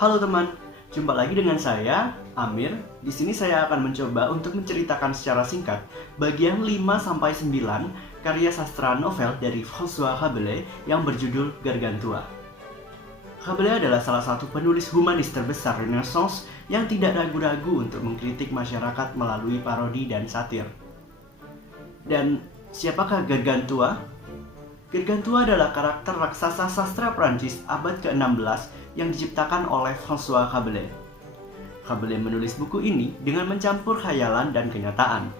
Halo teman, jumpa lagi dengan saya, Amir. Di sini saya akan mencoba untuk menceritakan secara singkat bagian 5-9 karya sastra novel dari François Rabelais yang berjudul Gargantua. Rabelais adalah salah satu penulis humanis terbesar Renaissance yang tidak ragu-ragu untuk mengkritik masyarakat melalui parodi dan satir. Dan siapakah Gargantua? Gargantua adalah karakter raksasa sastra Prancis abad ke-16 yang diciptakan oleh François Rabelais. Rabelais menulis buku ini dengan mencampur khayalan dan kenyataan.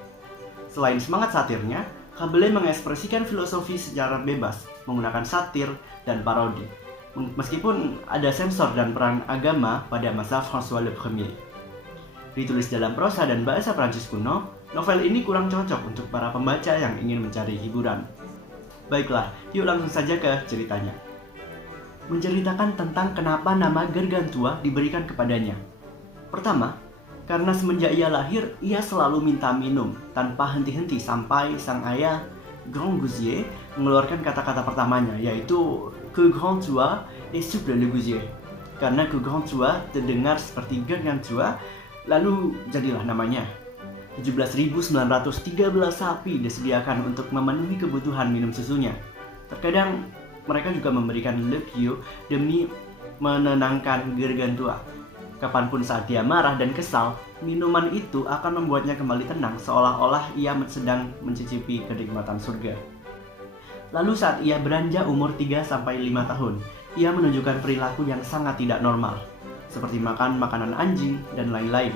Selain semangat satirnya, Rabelais mengekspresikan filosofi secara bebas menggunakan satir dan parodi, meskipun ada sensor dan peran agama pada masa François le Premier. Ditulis dalam prosa dan bahasa Prancis kuno, novel ini kurang cocok untuk para pembaca yang ingin mencari hiburan. Baiklah, yuk langsung saja ke ceritanya. Menceritakan tentang kenapa nama Gargantua diberikan kepadanya. Pertama, karena semenjak ia lahir, ia selalu minta minum tanpa henti-henti sampai sang ayah, Grand Gousier, mengeluarkan kata-kata pertamanya, yaitu Que Grand-Tua et souple le Gousier. Karena Que Grand-Tua terdengar seperti Gargantua, lalu jadilah namanya. 17.913 sapi disediakan untuk memenuhi kebutuhan minum susunya. Terkadang mereka juga memberikan lepio demi menenangkan Gargantua. Kapanpun saat dia marah dan kesal, minuman itu akan membuatnya kembali tenang seolah-olah ia sedang mencicipi kenikmatan surga. Lalu saat ia beranjak umur 3-5 tahun, ia menunjukkan perilaku yang sangat tidak normal, seperti makan makanan anjing dan lain-lain.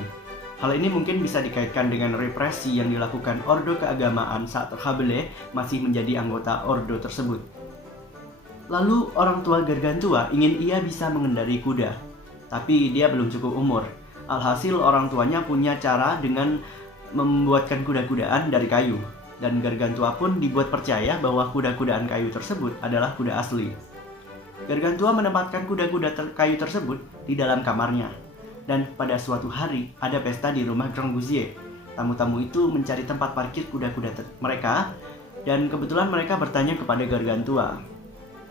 Hal ini mungkin bisa dikaitkan dengan represi yang dilakukan ordo keagamaan saat Rabelais masih menjadi anggota ordo tersebut. Lalu orang tua Gargantua ingin ia bisa mengendarai kuda, tapi dia belum cukup umur. Alhasil orang tuanya punya cara dengan membuatkan kuda-kudaan dari kayu, dan Gargantua pun dibuat percaya bahwa kuda-kudaan kayu tersebut adalah kuda asli. Gargantua menempatkan kuda-kuda kayu tersebut di dalam kamarnya, dan pada suatu hari ada pesta di rumah Grand Gousier. Tamu-tamu itu mencari tempat parkir kuda-kuda mereka, dan kebetulan mereka bertanya kepada Gargantua.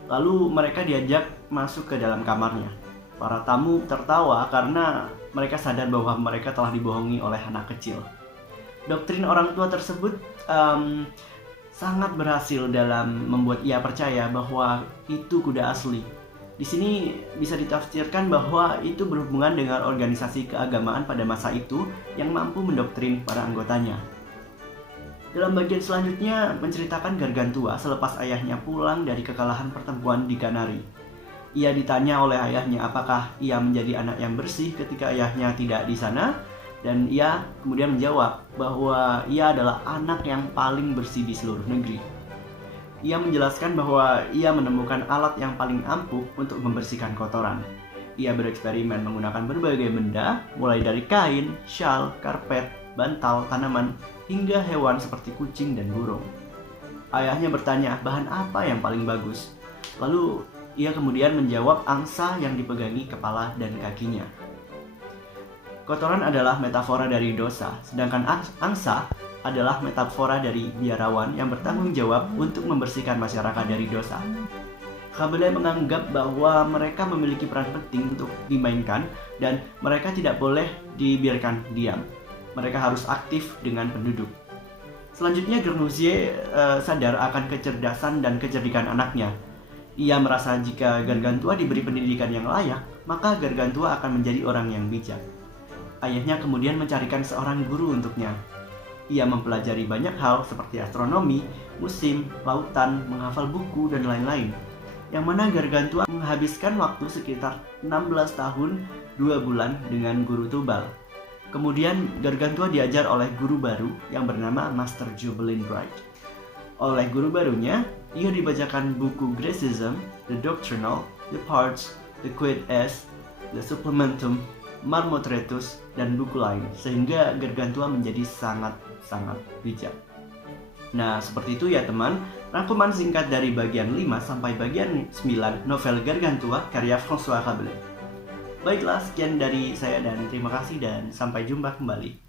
Lalu mereka diajak masuk ke dalam kamarnya. Para tamu tertawa karena mereka sadar bahwa mereka telah dibohongi oleh anak kecil. Doktrin orang tua tersebut sangat berhasil dalam membuat ia percaya bahwa itu kuda asli. Di sini bisa ditafsirkan bahwa itu berhubungan dengan organisasi keagamaan pada masa itu yang mampu mendoktrin para anggotanya. Dalam bagian selanjutnya menceritakan Gargantua selepas ayahnya pulang dari kekalahan pertempuran di Kanari. Ia ditanya oleh ayahnya apakah ia menjadi anak yang bersih ketika ayahnya tidak di sana, dan ia kemudian menjawab bahwa ia adalah anak yang paling bersih di seluruh negeri. Ia menjelaskan bahwa ia menemukan alat yang paling ampuh untuk membersihkan kotoran. Ia bereksperimen menggunakan berbagai benda, mulai dari kain, syal, karpet, bantal, tanaman, hingga hewan seperti kucing dan burung. Ayahnya bertanya bahan apa yang paling bagus. Lalu ia kemudian menjawab angsa yang dipegangi kepala dan kakinya. Kotoran adalah metafora dari dosa, sedangkan angsa adalah metafora dari biarawan yang bertanggung jawab untuk membersihkan masyarakat dari dosa. Rabelais menganggap bahwa mereka memiliki peran penting untuk dimainkan dan mereka tidak boleh dibiarkan diam. Mereka harus aktif dengan penduduk. Selanjutnya Gousier sadar akan kecerdasan dan kecerdikan anaknya. Ia merasa jika Gargantua diberi pendidikan yang layak, maka Gargantua akan menjadi orang yang bijak. Ayahnya kemudian mencarikan seorang guru untuknya. Ia mempelajari banyak hal seperti astronomi, musim, lautan, menghafal buku, dan lain-lain. Yang mana Gargantua menghabiskan waktu sekitar 16 tahun 2 bulan dengan guru tubal. Kemudian Gargantua diajar oleh guru baru yang bernama Master Jobelin Bright. Oleh guru barunya, ia dibacakan buku Gracism, The Doctrinal, The Parts, The Quid Est, The Supplementum, Marmotretus, dan buku lain, sehingga Gargantua menjadi sangat-sangat bijak. Nah, seperti itu ya teman, rangkuman singkat dari bagian 5 sampai bagian 9 novel Gargantua karya François Rabelais. Baiklah, sekian dari saya dan terima kasih dan sampai jumpa kembali.